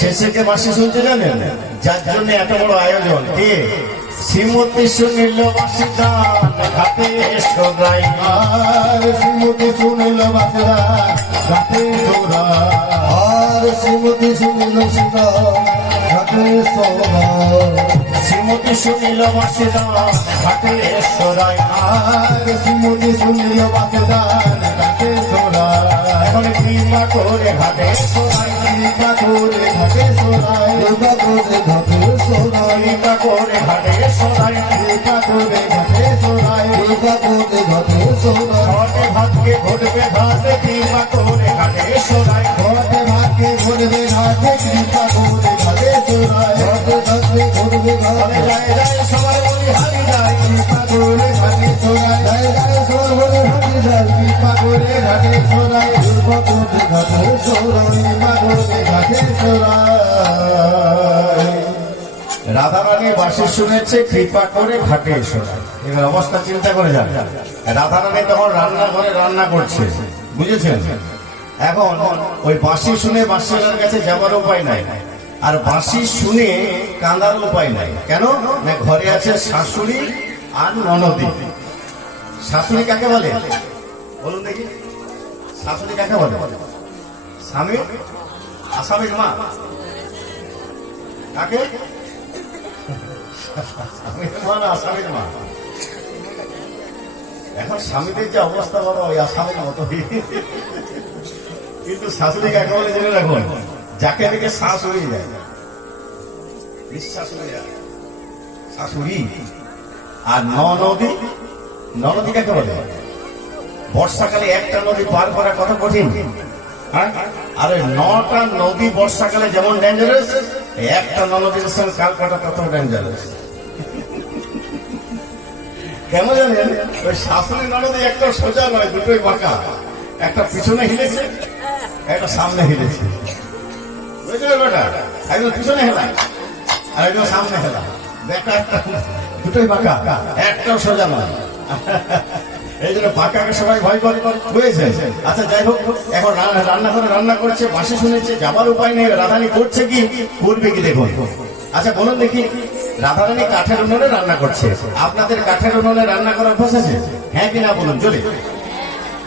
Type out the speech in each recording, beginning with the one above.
শেষে কে বাঁশি শুনতে জানেন? যার জন্য এত বড় আয়োজন, কে? শ্রীমতী শুনিল বাঁশি গান ঘাটে সদাই। আর শ্রীমতী শুনিল বাঁশি গান ঘাটে সদাই। আর শ্রীমতী শুনিল ঘাটে সদাই। শ্রীমতী শুনিল বাঁশি গান ঘাটে সদাই। আর শ্রীমতী শুনিল বাঁশি গান ঘাটে সদাই। এখন কৃপা করে ঘাটে সদাই। কৃপা করে ঘাটে সদাই। কৃপা করে ঘাটে সদাই। কৃপা করে ঘাটে সদাই। কৃপা করে ঘাটে সদাই। কৃপা করে ঘাটে সদাই। ঘটে ভাগ্যে ঘটবে ঘাটে কৃপা করে ঘাটে সদাই। ঘটে ভাগ্যে ঘটবে ঘাটে কৃপা করে ঘাটে সদাই। ঘটে ভাগ্যে ঘটবে ঘাটে জয় জয় সবাই বলি হারি যায়। কৃপা করে ঘাটে সদাই। জয় জয় সর বলে ঘাটে যায়। কৃপা করে ঘাটে সদাই। কৃপা করে ঘাটে সদাই। কৃপা করে ঘাটে সদাই। রাধারানী বাঁশি শুনেছে, কৃপা করে ঘাটে সদাই। এবার অবস্থা চিন্তা করে যান। রাধারানী তখন রান্নাঘরে রান্না করছে, বুঝেছেন? এখন ওই বাঁশি শুনে বাঁশিওয়ালার কাছে যাবার উপায় নাই, আর বাঁশি শুনে কাঁদার উপায় নাই। কেন না ঘরে আছে শাশুড়ি আর ননদী। শাশুড়ি কাকে বলে বলুন দেখি? শাশুড়ি কাকে বলে? স্বামী আসামির মা। কাকে? স্বামীর মা না আসামির মা? এখন স্বামীদের যে অবস্থা বাবা ওই আসামির মতো। কিন্তু শাশুড়ি কাকে বলে জেনে রাখুন, যাকে দেখে শ্বাস উড়ে যায়, বিশ্বাস উড়ে যায়, শাশুড়ি। আর নদী, নদী কাকে বলে? বর্ষাকালে একটা নদী পার করা কত কঠিন, হ্যাঁ? আরে 9টা নদী বর্ষাকালে যেমন ডেঞ্জারাস, একটা নদীর সঙ্গে কাল কাটা তত ডেঞ্জারাস। কেমন জানেন? ওই শাশুড়ি নদী একটা সোজা নয়, দুটোই বাঁকা। একটা পিছনে হিলেছে, একটা সামনে হিলেছে, বুঝতে বেটা? একজন পিছনে হেলা আর একজন সামনে হেলা, দেখা একটা দুটোই বাঁকা, একটাও সোজা নয়। এই জন্য বাঁকাকে সবাই ভয় করে, বুঝেছে? আচ্ছা যাই হোক, এখন রান্নাঘরে রান্না করছে, বাঁশি শুনেছে, যাবার উপায় নেই। রাধারানী করছে কি, করবে কি দেখুন। আচ্ছা বলুন দেখি, রাধারানী কাঠের উনুনে রান্না করছে। আপনাদের কাঠের উনুনে রান্না করার অভ্যাস আছে? হ্যাঁ কিনা বলুন, চলে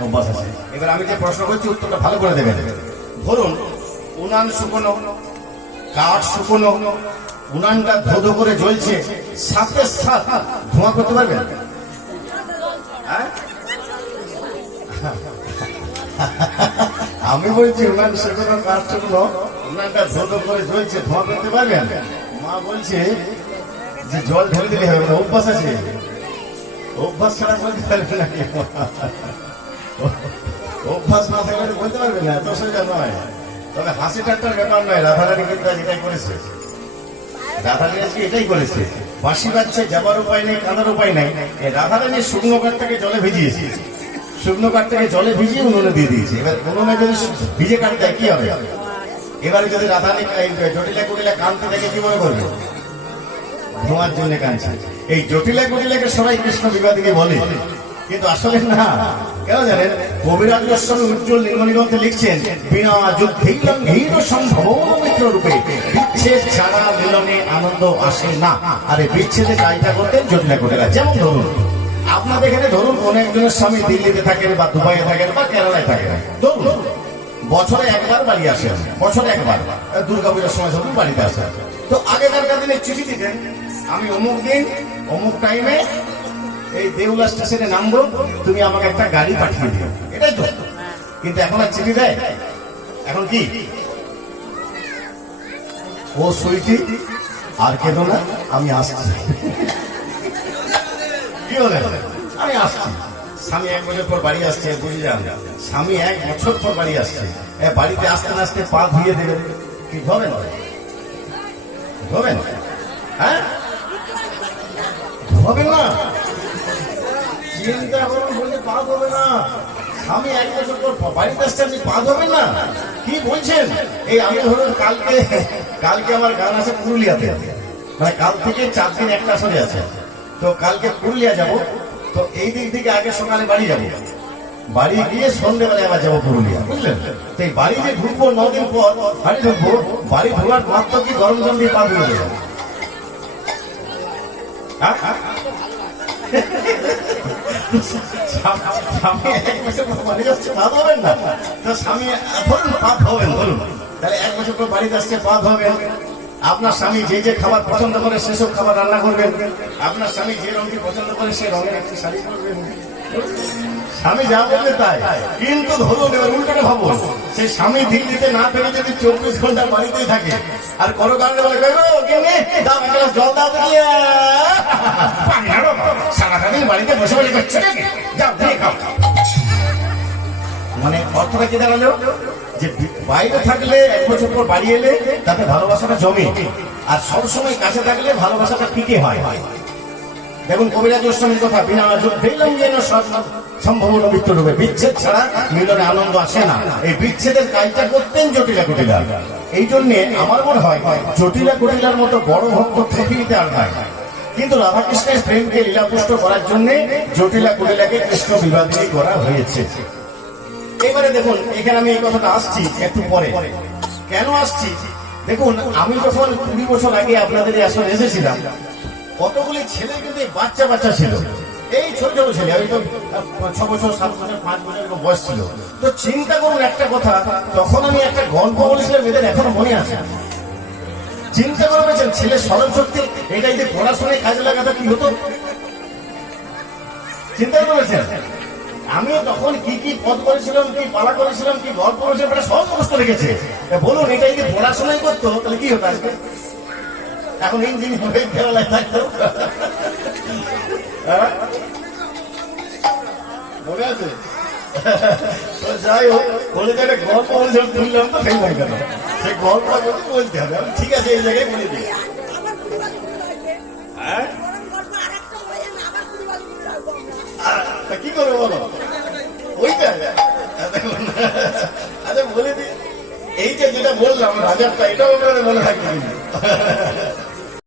অভ্যাস আছে। এবার আমি যে প্রশ্ন করছি উত্তরটা ভালো করে দেবেন। ধরুন উনান শুকনো, কাঠ শুকনো, উনানটা ধোধো করে জ্বলছে, সাথে সাথ ধোঁয়া করতে পারবেন? হ্যাঁ? আমি বলছি উনান শুকনো, কাঠ শুকনো, উনানটা ধোধো করে জ্বলছে, ধোঁয়া করতে পারবেন? মা বলছে যে জল ঢেলে দিলে হবে না, অভ্যাস আছে। অভ্যাস ছাড়া বলতে পারবে না, অভ্যাস না থাকলে বলতে পারবে না, এত সোজা নয়। তবে হাসি ঠাট্টার ব্যাপার নয়, রাধারানী কিন্তু আজ এটাই করেছে। রাধারানী আজকে এটাই করেছে, বাঁশি বাজছে, যাবার উপায় নেই, কাঁদার উপায় নাই। রাধারানী শুকনো কাঠটাকে জলে ভিজিয়েছে, শুকনো কাঠটাকে জলে ভিজিয়ে উনুনে দিয়ে দিয়েছে। এবার উনুনে যদি ভিজে কাঠ দেয় কি হবে? এবারে যদি রাধারানী জটিলা কুটিলা কাঁদতে দেখে কি মনে করবে? ধোঁয়ার জন্য কাঁদছে। এই জটিলা কুটিলাকে সবাই কৃষ্ণ বিবাদীকে বলে, কিন্তু আসলে না। কেন জানেন? কবিরাজ গোস্বামী উজ্জ্বল লিঙ্গনিগ্রন্থে লিখছেন, বিনা যুদ্ধেই লঙ্ঘিত সম্ভব মিত্র রূপে বিচ্ছেদ ছাড়া মিলনে আনন্দ আসে না। আরে বিচ্ছেদে কাজটা করতেন জটিলা কুটিলা। যেমন ধরুন আপনাদের এখানে ধরুন কোন একজনের স্বামী দিল্লিতে থাকেন বা দুবাইয়ে থাকেন বা কেরালায় থাকেন, ধরুন বছরে একবার বাড়ি আসেন, বছরে একবার দুর্গাপূজার সময় ধরুন বাড়িতে আসেন। তো আগেকার দিনে চিঠি দিতেন, আমি অমুক দিন অমুক টাইমে এই দেউলা স্টেশনে নামবো, তুমি আমাকে একটা গাড়ি পাঠিয়ে দিও, এটাই তো। কিন্তু এখন আর চিঠি দেয়? এখন কি, ও সুইটি আর কেঁদো না, আমি আসছি। কি বলে? আমি আসছি। স্বামী 1 বছর পর বাড়ি আসছে, বুঝে যান, স্বামী 1 বছর পর বাড়ি আসছে, বাড়িতে আসতে না আসতে পা ধুয়ে দেবে, কি ধবেন? ধবেন? হ্যাঁ ধবেন না, চিন্তা করুন, বলতে পা ধোবে না। স্বামী 1 বছর পর বাড়িতে আসছে, আপনি পা ধোবেন না? কি বলছেন? এই আমি ধরুন কালকে আমার গান আছে পুরুলিয়াতে, মানে কাল থেকে 4 দিন একটা আসরে আছে। তো কালকে পুরুলিয়া যাব, তো এই দিক থেকে আগে সকালে বাড়ি যাব। বাড়ি গিয়ে সন্ধ্যেবেলায় আবার যাবো পুরুলিয়া, বুঝলেন? তো এই বাড়ি যে ঢুকবো 9 দিন পর বাড়ি ঢুকবো, বাড়ি ঢোকার মাত্র কি গরম জল দিয়ে পা ধুয়ে দেবো। স্বামী 1 বছর পর বাড়ি যাচ্ছে, পা ধোবেন না? তো স্বামী ধরুন পা ধোবেন, ধরুন তাহলে 1 বছর পর বাড়িতে আসছে, পা ধোবেন। আপনার স্বামী যে যে খাবার পছন্দ করে সেসব খাবার রান্না করবেন। আপনার স্বামী যে রঙটি পছন্দ করে সেই রঙের একটি শাড়ি করবেন। স্বামী যা বলবে তাই। কিন্তু ধরুন এবার উল্টোটা ভাবুন, সেই স্বামী দিল্লিতে না পেরে যদি 24 ঘন্টা বাড়িতেই থাকে আর কোনো কারণে বলে দাও এক গ্লাস জল দাও, সারাদিন বাড়িতে বসে বসে করছে, যাও দিয়ে খাও। মানে অর্থটা কি দাঁড়ালো যে বাইরে থাকলে 1 বছর পর বাড়ি এলে তাতে ভালোবাসাটা জমে, আর সবসময় কাছে থাকলে ভালোবাসাটা ফিকে হয়। দেখুন কবিরাজ গোস্বামীর কথা, বিনা দেখলাম যেন সম্ভবত মৃত্যু রূপে, বিচ্ছেদ ছাড়া মিলনে আনন্দ আসে না। এই বিচ্ছেদের কাজটা করতেন জটিলা কুটিলা। এই জন্যে আমার মনে হয় জটিলা কুটিলার মতো বড় ভক্ত পৃথিবীতে আর নাই। কিন্তু রাধাকৃষ্ণের প্রেমকে লীলাপুষ্ট করার জন্য জটিলা কুটিলাকে কৃষ্ণ বিবাদী করা হয়েছে। এবারে দেখুন এখানে আমি এই কথাটা আসছি একটু পরে। কেন আসছি দেখুন, আমি যখন 20 বছর আগে আপনাদের আসলে এসেছিলাম, কতগুলি ছেলে কিন্তু বাচ্চা বাচ্চা ছিল, এই ছোট ছোট ছেলে, ওই তো 6 বছর 7 বছর 5 বছর বয়স ছিল। তো চিন্তা করুন একটা কথা, তখন আমি একটা গল্প বলেছিলাম, এদের এখনো মনে আছে। চিন্তা করে পেয়েছেন ছেলে স্মরণ শক্তি এটা যদি পড়াশোনায় কাজে লাগাতে কি হতো? চিন্তা করেছেন? আমি তখন কি কি পদ করেছিলাম, কি পালা করেছিলাম, কি গল্প করেছিলাম, এটা সব মুখস্থ রেখেছে। বলুন এটা যদি পড়াশোনাই করতো তাহলে কি হতো আজকে? এখন ইঞ্জিনিয়ার হয়ে খেলায় থাকতো। মনে আছে? তো যাই হোক, বলে যে একটা গল্প বলেছিলাম, তুললাম তো সেই হয় কেন, সেই গল্পটা যদি বলতে হবে। আমি ঠিক আছে এই জায়গায় বলে দিই। হ্যাঁ কি করবো বলো, ওইটা দেখুন। আচ্ছা বলে দিই, এই যে যেটা বললাম রাজারটা, এটাও আপনাদের মনে থাকবে।